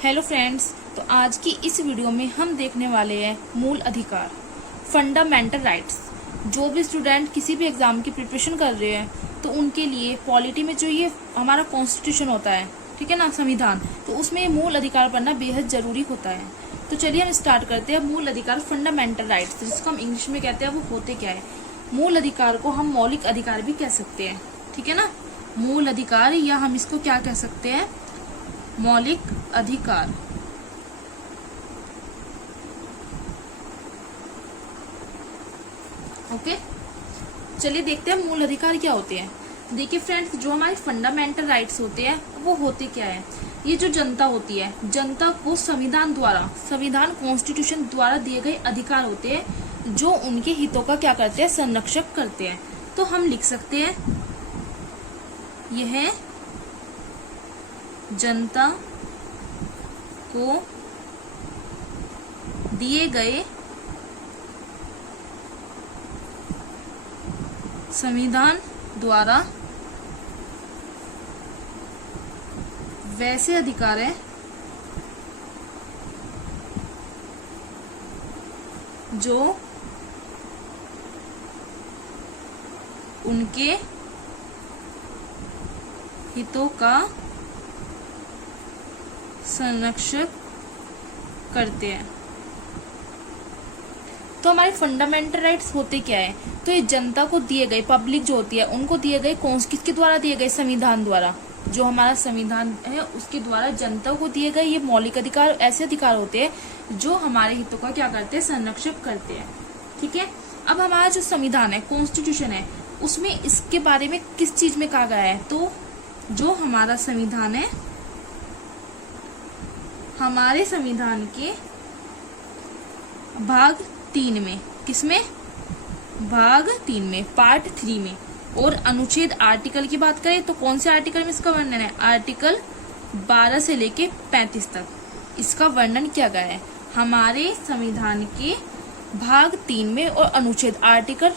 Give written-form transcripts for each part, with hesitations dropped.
Hello friends, तो आज की इस वीडियो में हम देखने वाले हैं मूल अधिकार, फंडामेंटल राइट्स। जो भी स्टूडेंट किसी भी एग्जाम की प्रिपरेशन कर रहे हैं तो उनके लिए पॉलिटी में जो ये हमारा कॉन्स्टिट्यूशन होता है, ठीक है ना, संविधान, तो उसमें मूल अधिकार पढ़ना बेहद जरूरी होता है। तो चलिए हम स्टार्ट करते हैं। मूल अधिकार, फंडामेंटल राइट्स, जिसको हम इंग्लिश में कहते हैं, वो होते क्या है। मूल अधिकार को हम मौलिक अधिकार भी कह सकते हैं, ठीक है ना। मूल अधिकार, या हम इसको क्या कह सकते हैं, मौलिक अधिकार। ओके, चलिए देखते हैं मूल अधिकार क्या होते हैं। देखिए फ्रेंड्स, जो हमारे फंडामेंटल राइट्स होते हैं वो होते क्या है। ये जो जनता होती है, जनता को संविधान कॉन्स्टिट्यूशन द्वारा दिए गए अधिकार होते हैं, जो उनके हितों का क्या करते हैं, संरक्षक करते हैं। तो हम लिख सकते हैं, यह जनता को दिए गए संविधान द्वारा वैसे अधिकार है जो उनके हितों का संरक्षण करते हैं। तो हमारे फंडामेंटल राइट्स होते क्या है, तो ये जनता को दिए गए, पब्लिक जो होती है उनको दिए गए, किसके द्वारा दिए गए, संविधान द्वारा। जो हमारा संविधान है उसके द्वारा जनता को दिए गए ये मौलिक अधिकार ऐसे अधिकार होते हैं जो हमारे हितों का क्या करते हैं, संरक्षण करते हैं। ठीक है, अब हमारा जो संविधान है, कॉन्स्टिट्यूशन है, उसमें इसके बारे में किस चीज में कहा गया है, तो जो हमारा संविधान है, हमारे संविधान के भाग 3 में, किसमें, भाग 3 में, पार्ट 3 में, और अनुच्छेद आर्टिकल की बात करें तो कौन से आर्टिकल में इसका वर्णन है, आर्टिकल 12 से लेके 35 तक इसका वर्णन किया गया है हमारे संविधान के भाग 3 में। और अनुच्छेद आर्टिकल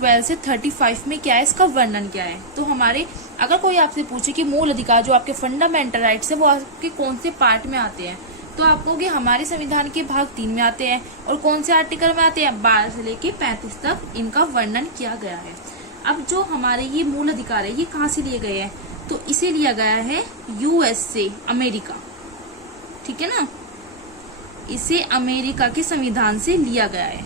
12 से 35 में क्या है, इसका वर्णन क्या है। तो हमारे, अगर कोई आपसे पूछे कि मूल अधिकार जो आपके फंडामेंटल राइट्स है वो आपके कौन से पार्ट में आते हैं, तो आप कहोगे हमारे संविधान के भाग 3 में आते हैं। और कौन से आर्टिकल में आते हैं, 12 से लेके 35 तक इनका वर्णन किया गया है। अब जो हमारे ये मूल अधिकार है, ये कहाँ से लिए गए हैं, तो इसे लिया गया है यूएस से, अमेरिका, ठीक है ना, इसे अमेरिका के संविधान से लिया गया है।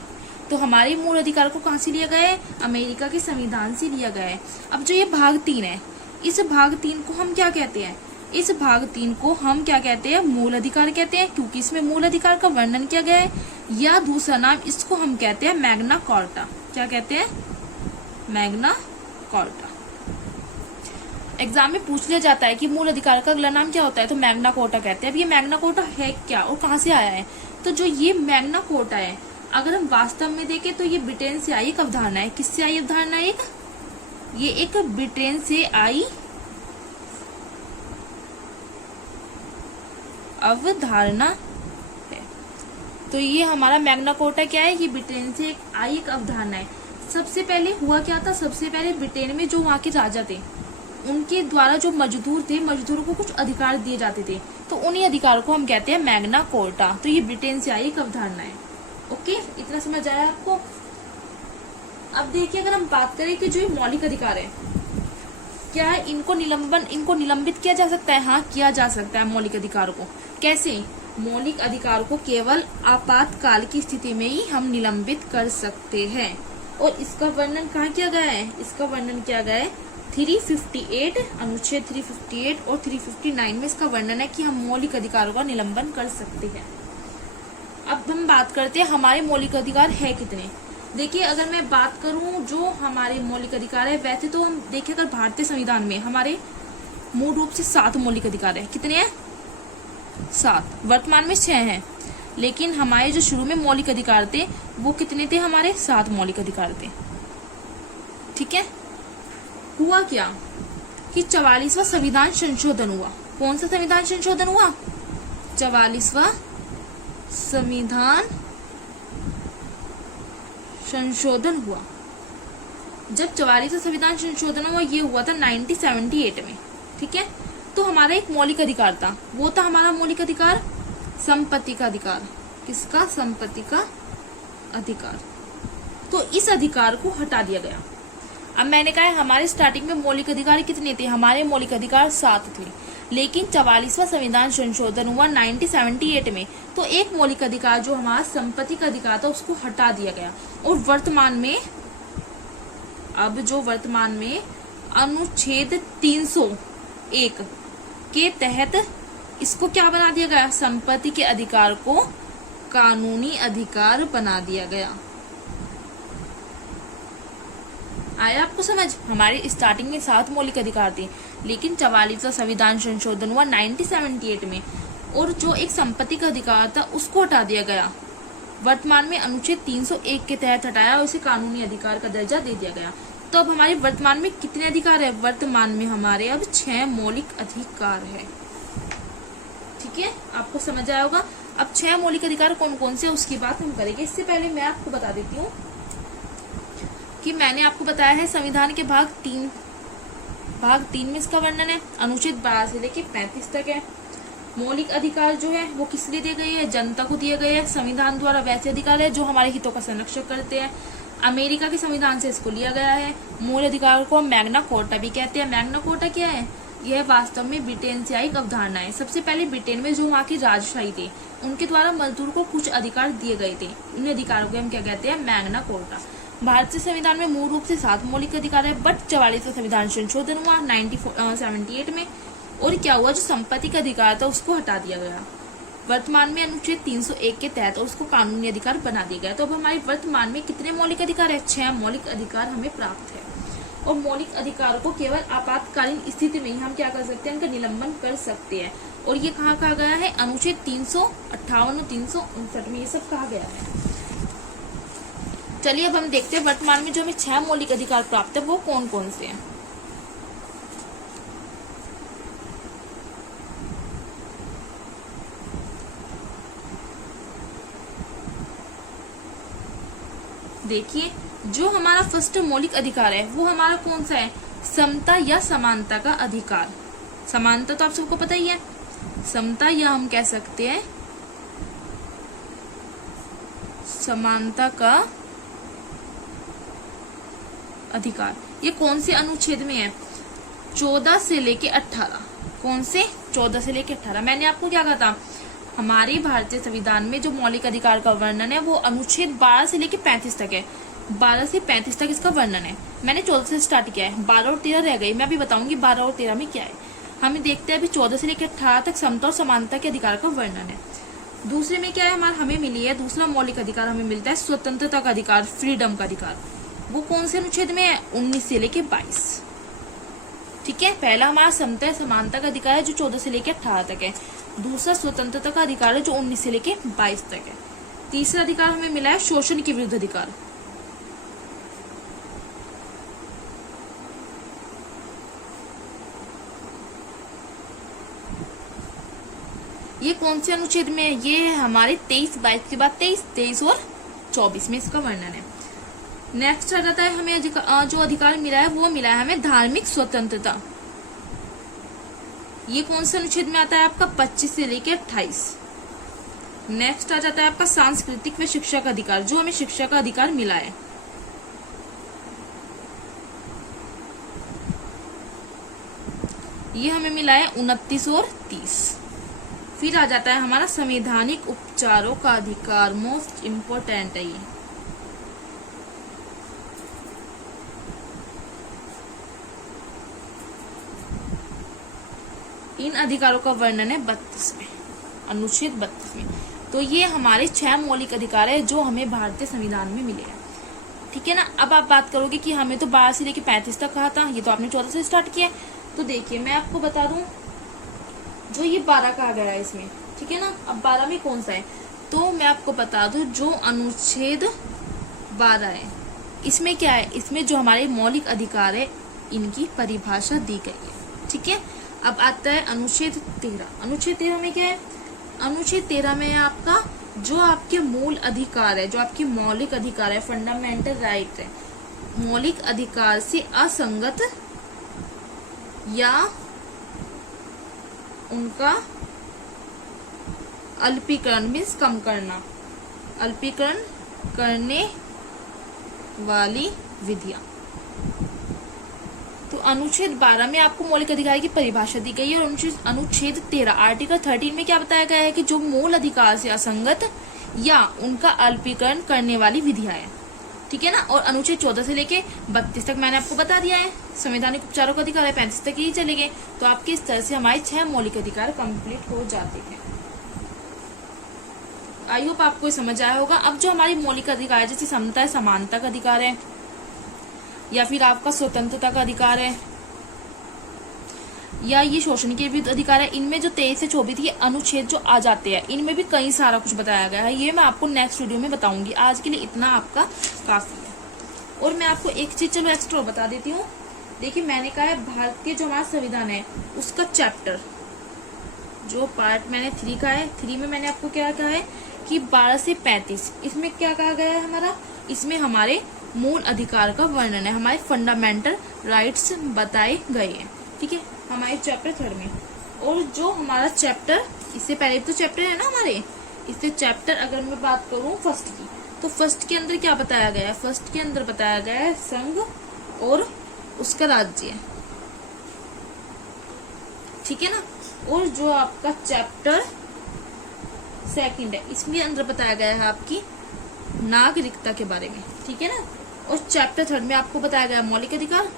तो हमारे मूल अधिकार को कहाँ से लिया गया है, अमेरिका के संविधान से लिया गया है। अब जो ये भाग 3 है, इस भाग 3 को हम क्या कहते हैं, इस भाग 3 को हम क्या कहते हैं, मूल अधिकार कहते हैं, क्योंकि इसमें मूल अधिकार का वर्णन किया गया है। या दूसरा नाम इसको हम कहते हैं मैग्ना कार्टा। क्या कहते हैं, मैग्ना कार्टा। एग्जाम में पूछ लिया जाता है कि मूल अधिकार का अगला नाम क्या होता है, तो मैग्ना कार्टा कहते हैं। अब ये मैग्ना कार्टा है क्या और कहाँ से आया है, तो जो ये मैग्ना कार्टा है, अगर हम वास्तव में देखें तो ये ब्रिटेन से आई एक अवधारणा है। किससे आई अवधारणा, ये एक ब्रिटेन से आई अवधारणा है। तो ये हमारा मैग्ना कार्टा क्या है, ये ब्रिटेन से आई एक अवधारणा है। सबसे पहले हुआ क्या था, सबसे पहले ब्रिटेन में जो वहाँ के राजा थे उनके द्वारा जो मजदूर थे, मजदूरों को कुछ अधिकार दिए जाते थे, तो उन्हीं अधिकारों को हम कहते हैं मैग्ना कार्टा। तो ये ब्रिटेन से आई एक अवधारणा है। ओके, इतना समझ आया आपको। अब देखिए, अगर हम बात करें कि जो ये मौलिक अधिकार है, क्या इनको निलंबित किया जा सकता है, हाँ किया जा सकता है। मौलिक अधिकार को कैसे, मौलिक अधिकार को केवल आपातकाल की स्थिति में ही हम निलंबित कर सकते हैं। और इसका वर्णन कहाँ किया गया है, इसका वर्णन किया गया है 358, अनुच्छेद 358 और 359 में इसका वर्णन है कि हम मौलिक अधिकारों का निलंबन कर सकते हैं। अब हम बात करते हैं हमारे मौलिक अधिकार है कितने। देखिए, अगर मैं बात करूं जो हमारे मौलिक अधिकार है, वैसे तो हम देखें अगर भारतीय संविधान में हमारे मूल रूप से 7 मौलिक अधिकार है। कितने हैं, 7, वर्तमान में 6 हैं, लेकिन हमारे जो शुरू में मौलिक अधिकार थे वो कितने थे, हमारे 7 मौलिक अधिकार थे। ठीक है, हुआ क्या कि 44वां संविधान संशोधन हुआ। कौन सा संविधान संशोधन हुआ, 44वां संविधान संशोधन हुआ। जब 44वां संविधान संशोधन हुआ, ये हुआ था 1978 में। ठीक है, तो तो हमारा एक मौलिक अधिकार था, वो था हमारा मौलिक अधिकार संपत्ति का अधिकार। किसका? संपत्ति का अधिकार। तो इस अधिकार को हटा दिया गया। अब मैंने कहा हमारे स्टार्टिंग में मौलिक अधिकार कितने थे? हमारे मौलिक अधिकार 7 थे, लेकिन 44वां संविधान संशोधन हुआ 1978 में, तो एक मौलिक अधिकार जो हमारा संपत्ति का अधिकार था उसको हटा दिया गया। और वर्तमान में अनुच्छेद 301 के तहत इसको क्या बना दिया गया? संपत्ति के अधिकार को कानूनी अधिकार बना दिया गया। आया आपको समझ? हमारे स्टार्टिंग में 7 मौलिक अधिकार थे, लेकिन 44वां संविधान संशोधन हुआ 1978 में, और जो एक संपत्ति का अधिकार था उसको हटा दिया गया। वर्तमान में अनुच्छेद 301 के तहत हटाया और इसे कानूनी अधिकार का दर्जा दे दिया गया। तो अब हमारे वर्तमान में कितने अधिकार है? वर्तमान में हमारे अब 6 मौलिक अधिकार है। ठीक है, आपको समझ आया होगा। अब 6 मौलिक अधिकार कौन कौन से उसकी बात हम करेंगे। इससे पहले मैं आपको बता देती हूँ कि मैंने आपको बताया है संविधान के भाग 3 में इसका वर्णन है। अनुच्छेद 12 से लेके 35 तक है। मौलिक अधिकार जो है वो किस लिए दिए गए हैं? जनता को दिए गए हैं। संविधान द्वारा वैसे अधिकार है जो हमारे हितों का संरक्षण करते हैं। अमेरिका के संविधान से इसको लिया गया है। मूल अधिकार को मैग्ना कार्टा भी कहते हैं। मैग्ना कार्टा क्या है? यह वास्तव में ब्रिटेन से आई एक अवधारणा है। सबसे पहले ब्रिटेन में जो वहाँ की राजशाही थे उनके द्वारा मजदूर को कुछ अधिकार दिए गए थे। इन अधिकारों को हम क्या कहते हैं? Magna carta. भारतीय संविधान में मूल रूप से 7 मौलिक अधिकार है, बट 44वां संविधान संशोधन हुआ 1978 में, और क्या हुआ? जो संपत्ति का अधिकार था उसको हटा दिया गया। वर्तमान में अनुच्छेद 301 के तहत और उसको कानूनी अधिकार बना दिया गया। तो अब हमारे वर्तमान में कितने मौलिक अधिकार है? 6 मौलिक अधिकार हमें प्राप्त है। और मौलिक अधिकारों को केवल आपातकालीन स्थिति में ही हम क्या कर सकते हैं? इनका निलंबन कर सकते हैं। और ये कहाँ कहा गया है? अनुच्छेद 358 और 359 में ये सब कहा गया है। चलिए अब हम देखते हैं वर्तमान में जो हमें 6 मौलिक अधिकार प्राप्त है वो कौन कौन से हैं। देखिए, जो हमारा फर्स्ट मौलिक अधिकार है वो हमारा कौन सा है? समता या समानता का अधिकार। समानता तो आप सबको पता ही है। समता या हम कह सकते हैं समानता का अधिकार। ये कौन से अनुच्छेद में है? 14 से लेके 18। कौन से? 14 से लेके 18। मैंने आपको क्या कहा था? हमारे भारतीय संविधान में जो मौलिक अधिकार का वर्णन है वो अनुच्छेद 12 से लेके 35 तक है। 12 से 35 तक इसका वर्णन है। मैंने 14 से स्टार्ट किया है, 12 और 13 रह गई। मैं अभी बताऊंगी 12 और 13 में क्या है। हमें देखते हैं अभी 14 से लेकर 18 तक समता और समानता के अधिकार का वर्णन है। दूसरे में क्या है हमारा? हमें मिली है दूसरा मौलिक अधिकार, हमें मिलता है स्वतंत्रता का अधिकार, फ्रीडम का अधिकार। वो कौन से अनुच्छेद में है? 19 से लेके 22। ठीक है, पहला हमारा समता समानता का अधिकार है जो 14 से लेकर 18 तक है। दूसरा स्वतंत्रता का अधिकार है जो 19 से लेके 22 तक है। तीसरा अधिकार हमें मिला है शोषण के विरुद्ध अधिकार। ये कौन से अनुच्छेद में है? ये है हमारे 23, 22 के बाद 23 और 24 में इसका वर्णन है। नेक्स्ट आ जाता है हमें जो अधिकार मिला है वो मिला है हमें धार्मिक स्वतंत्रता। ये कौन से अनुच्छेद में आता है? आपका 25 से लेकर 28। नेक्स्ट आ जाता है आपका सांस्कृतिक व शिक्षा का अधिकार, जो हमें शिक्षा का अधिकार मिला है। ये हमें मिला है 29 और 30। फिर आ जाता है हमारा संवैधानिक उपचारों का अधिकार, मोस्ट इम्पोर्टेंट है ये। इन अधिकारों का वर्णन है 32 में, अनुच्छेद 32 में। तो ये हमारे 6 मौलिक अधिकार है जो हमें भारतीय संविधान में मिले हैं। ठीक है ना। अब आप बात करोगे कि हमें तो 12 से लेकर 35 तक कहा था, ये तो आपने 14 से स्टार्ट किया। तो देखिए मैं आपको बता दूं, जो ये 12 कहा गया है इसमें, ठीक है ना। अब 12 में कौन सा है? तो मैं आपको बता दूं, जो अनुच्छेद 12 है इसमें क्या है? इसमें जो हमारे मौलिक अधिकार है इनकी परिभाषा दी गई है। ठीक है। अब आता है अनुच्छेद 13। अनुच्छेद 13 में क्या है? अनुच्छेद 13 में आपका जो आपके मूल अधिकार है, जो आपकी मौलिक अधिकार है, फंडामेंटल राइट है, मौलिक अधिकार से असंगत या उनका अल्पीकरण मीन्स कम करना, अल्पीकरण करने वाली विधियां। तो अनुच्छेद 12 में आपको मौलिक अधिकार की परिभाषा दी गई है और अनुच्छेद 13 आर्टिकल 13 में क्या बताया गया है कि जो मूल अधिकार से असंगत या उनका अल्पीकरण करने वाली विधियां हैं, ठीक है ना। और अनुच्छेद 14 से लेके 32 तक मैंने आपको बता दिया है। संवैधानिक उपचारों का अधिकार है 35 तक ही चले गए। तो आपके इस तरह से हमारे 6 मौलिक अधिकार कंप्लीट हो जाते हैं। आई होप आपको ये समझ आया होगा। अब जो हमारी मौलिक अधिकार है जैसे समता है, समानता का अधिकार है, या फिर आपका स्वतंत्रता का अधिकार है, या ये शोषण के विरुद्ध अधिकार है, इनमें जो 23 से 24 ये अनुच्छेद जो आ जाते हैं, इनमें भी कई सारा कुछ बताया गया है। ये मैं आपको नेक्स्ट वीडियो में बताऊंगी। आज के लिए इतना आपका काफी है। और मैं आपको एक चीज चलो एक्स्ट्रा बता देती हूँ। देखिए मैंने कहा है भारत के जो हमारा संविधान है उसका चैप्टर जो पार्ट मैंने 3 का है, 3 में मैंने आपको क्या कहा है कि 12 से 35 इसमें क्या कहा गया है हमारा, इसमें हमारे मूल अधिकार का वर्णन है, हमारे फंडामेंटल राइट्स बताए गए हैं, ठीक है, हमारे चैप्टर 3 में। और जो हमारा चैप्टर इससे पहले तो चैप्टर है ना हमारे, इससे चैप्टर अगर मैं बात करूं फर्स्ट की, तो फर्स्ट के अंदर क्या बताया गया है, फर्स्ट के अंदर बताया गया है संघ और उसका राज्य, ठीक है ना। और जो आपका चैप्टर सेकंड है इसमें अंदर बताया गया है आपकी नागरिकता के बारे में, ठीक है ना। और चैप्टर 3 में आपको बताया गया मौलिक अधिकार।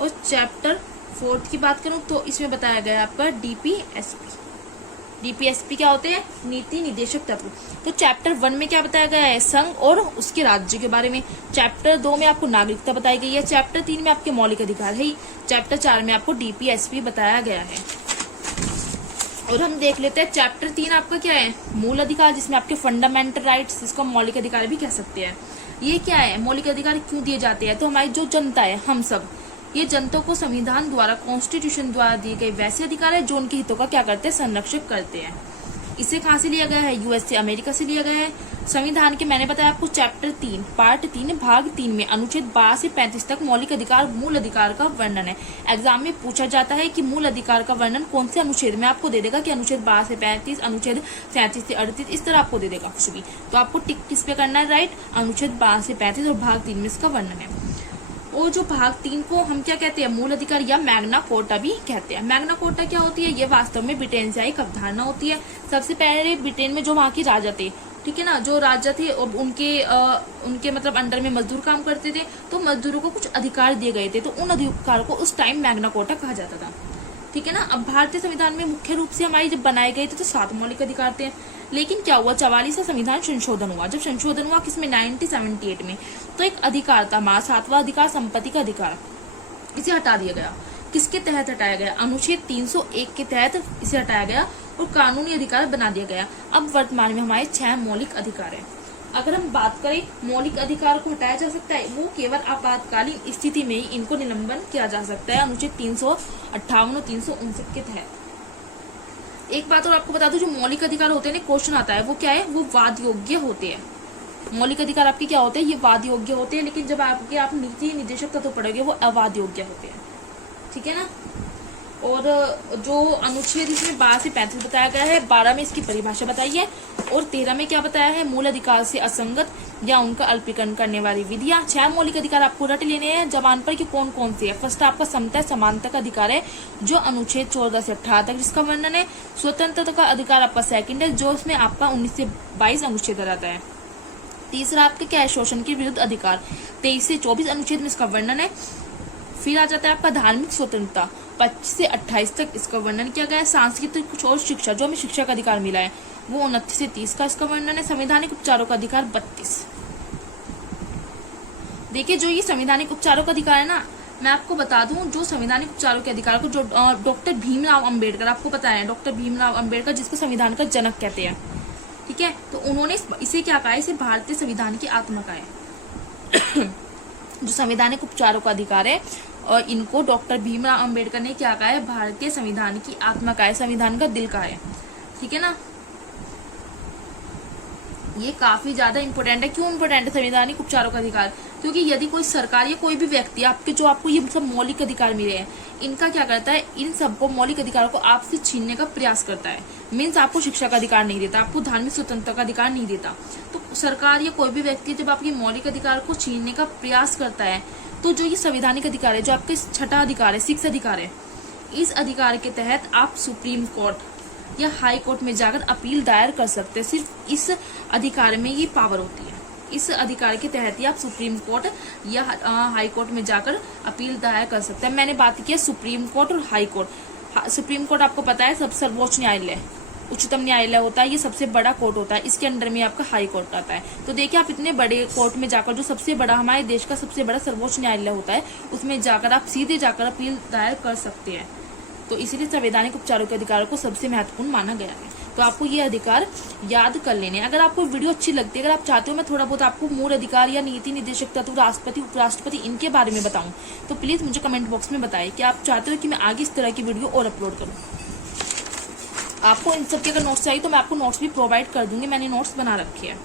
और चैप्टर 4 की बात करूं तो इसमें बताया गया है आपका डीपीएसपी। डीपीएसपी क्या होते हैं, नीति निदेशक तत्व। तो चैप्टर 1 में क्या बताया गया है, संघ और उसके राज्य के बारे में। चैप्टर 2 में आपको नागरिकता बताई गई है। चैप्टर 3 में आपके मौलिक अधिकार है। चैप्टर 4 में आपको डीपीएसपी बताया गया है। और हम देख लेते हैं चैप्टर 3 आपका क्या है, मूल अधिकार, जिसमें आपके फंडामेंटल राइट्स, जिसको मौलिक अधिकार भी कह सकते हैं। ये क्या है, मौलिक अधिकार क्यों दिए जाते हैं, तो हमारी जो जनता है, हम सब, ये जनता को संविधान द्वारा, कॉन्स्टिट्यूशन द्वारा दिए गए वैसे अधिकार है जो उनके हितों का क्या करते हैं, संरक्षण करते हैं। इसे कहाँ से लिया गया है, यूएस से, अमेरिका से लिया गया है। संविधान के मैंने बताया आपको चैप्टर 3 पार्ट 3 भाग 3 में अनुच्छेद 12 से 35 तक मौलिक अधिकार, मूल अधिकार का वर्णन है। एग्जाम में पूछा जाता है कि मूल अधिकार का वर्णन कौन से अनुच्छेद में, आपको दे देगा कि अनुच्छेद 12 से 35, अनुच्छेद 37 से 38, इस तरह आपको दे देगा कुछ भी। तो आपको टिक किस पे करना है, राइट, अनुच्छेद 12 से 35 और भाग 3 में इसका वर्णन है। और जो भाग 3 को हम क्या कहते हैं, मूल अधिकार या मैग्ना कोर्टा भी कहते हैं। मैग्ना कोर्टा क्या होती है, ये वास्तव में ब्रिटेन से एक अवधारणा होती है। सबसे पहले ब्रिटेन में जो वहाँ के राजा थे, ठीक है ना, जो राजा थे उनके मतलब अंडर में मजदूर काम करते थे, तो मजदूरों को कुछ अधिकार दिए गए थे, तो उन अधिकारों को उस टाइम मैग्ना कोर्टा कहा जाता था, ठीक है ना। अब भारतीय संविधान में मुख्य रूप से हमारे जब बनाए गए थे तो 7 मौलिक अधिकार थे। लेकिन क्या हुआ, 44वां संविधान संशोधन हुआ। जब संशोधन हुआ किसमें, 1978 में, तो एक अधिकार था हमारा 7वां अधिकार, संपत्ति का अधिकार, इसे हटा दिया गया। किसके तहत हटाया गया, अनुच्छेद 301 के तहत इसे हटाया गया और कानूनी अधिकार बना दिया गया। अब वर्तमान में हमारे 6 मौलिक अधिकार है। अगर हम बात करें मौलिक अधिकार को हटाया जा सकता है, वो केवल आपातकालीन स्थिति में ही इनको निलंबन किया जा सकता है, अनुच्छेद 358 और 359 के तहत। एक बात और आपको बता दूं, जो मौलिक अधिकार होते हैं, क्वेश्चन आता है, वो क्या है, वो वाद योग्य होते हैं। मौलिक अधिकार आपके क्या होते हैं, ये वाद योग्य होते हैं, लेकिन जब आप नीति निदेशक तत्व पढ़ोगे वो अवाद योग्य होते हैं, ठीक है ना। और जो अनुच्छेद इसमें 12 से 35 बताया गया है, 12 में इसकी परिभाषा बताई है और 13 में क्या बताया है, मूल अधिकार से असंगत या उनका अल्पीकरण करने वाली विधियां। 6 मौलिक अधिकार आपको रट लेने हैं जबान पर कि कौन कौन से है। फर्स्ट आपका समता समानता का अधिकार है, जो अनुच्छेद 14 से 18 तक जिसका वर्णन है। स्वतंत्रता का अधिकार आपका सेकंड है, जो उसमें आपका 19 से 22 अनुच्छेद रहता है। तीसरा आपका क्या है, शोषण के विरुद्ध अधिकार, 23 से 24 अनुच्छेद में इसका वर्णन है। फिर आ जाता है आपका धार्मिक स्वतंत्रता, 25 से 28 तक इसका वर्णन किया गया है। सांस्कृतिक कुछ और शिक्षा, जो हमें शिक्षा का अधिकार मिला है, वो 29 से 30 का इसका वर्णन है। संवैधानिक उपचारों का अधिकार 32। देखिए जो ये संवैधानिक उपचारों का अधिकार है ना, मैं आपको बता दूं, जो संवैधानिक उपचारों के अधिकार को जो डॉक्टर भीमराव अंबेडकर, आपको पता है डॉक्टर भीमराव अंबेडकर, जिसको संविधान का जनक कहते हैं, ठीक है, तो उन्होंने इसे क्या कहा है, इसे भारतीय संविधान की आत्मा का है। जो संवैधानिक उपचारों का अधिकार है और इनको डॉक्टर भीमराव अंबेडकर ने क्या कहा है, भारतीय संविधान की आत्मा का है, संविधान का दिल का है, ठीक है ना। ये काफी ज्यादा इंपॉर्टेंट है। क्यों इंपॉर्टेंट है संवैधानिक उपचारों का अधिकार, क्योंकि यदि कोई सरकार या कोई भी व्यक्ति आपके जो आपको ये सब मौलिक अधिकार मिले हैं, इनका क्या करता है, इन सबको मौलिक अधिकारों को आपसे छीनने का प्रयास करता है। मीन्स आपको शिक्षा का अधिकार नहीं देता, आपको धार्मिक स्वतंत्रता का अधिकार नहीं देता। तो सरकार या कोई भी व्यक्ति जब आपके मौलिक अधिकार को छीनने का प्रयास करता है, तो जो ये संवैधानिक अधिकार है, जो आपका छठा अधिकार है, 6th अधिकार है, इस अधिकार के तहत आप सुप्रीम कोर्ट या हाई कोर्ट में जाकर अपील दायर कर सकते हैं। सिर्फ इस अधिकार में ये पावर होती है। इस अधिकार के तहत ही आप सुप्रीम कोर्ट या हाई कोर्ट में जाकर अपील दायर कर सकते हैं। मैंने बात की है सुप्रीम कोर्ट और हाई कोर्ट। सुप्रीम कोर्ट आपको पता है सब सर्वोच्च न्यायालय, उच्चतम न्यायालय होता है, ये सबसे बड़ा कोर्ट होता है। इसके अंडर में आपका हाई कोर्ट आता है। तो देखिए आप इतने बड़े कोर्ट में जाकर, जो सबसे बड़ा हमारे देश का सबसे बड़ा सर्वोच्च न्यायालय होता है, उसमें जाकर आप सीधे जाकर अपील दायर कर सकते हैं। तो इसीलिए संवैधानिक उपचारों के अधिकारों को सबसे महत्वपूर्ण माना गया है। तो आपको ये अधिकार याद कर लेने। अगर आपको वीडियो अच्छी लगती है, अगर आप चाहते हो मैं थोड़ा बहुत आपको मूल अधिकार या नीति निर्देशक तत्व, राष्ट्रपति, उपराष्ट्रपति, इनके बारे में बताऊं, तो प्लीज मुझे कमेंट बॉक्स में बताएं कि आप चाहते हो कि मैं आगे इस तरह की वीडियो और अपलोड करूं। आपको इन सब के अगर नोट्स चाहिए तो मैं आपको नोट्स भी प्रोवाइड कर दूंगी, मैंने नोट्स बना रखे हैं।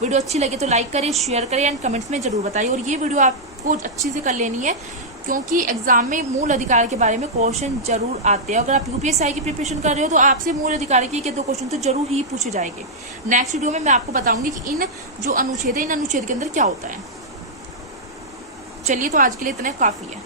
वीडियो अच्छी लगे तो लाइक करें, शेयर करें एंड कमेंट्स में जरूर बताइए। और ये वीडियो आपको अच्छी से कर लेनी है, क्योंकि एग्जाम में मूल अधिकार के बारे में क्वेश्चन जरूर आते हैं। अगर आप यूपीएससी की प्रिपरेशन कर रहे हो तो आपसे मूल अधिकार के 1-2 क्वेश्चन तो जरूर ही पूछे जाएंगे। नेक्स्ट वीडियो में मैं आपको बताऊंगी कि इन जो अनुच्छेद है, इन अनुच्छेद के अंदर क्या होता है। चलिए, तो आज के लिए इतना काफी है।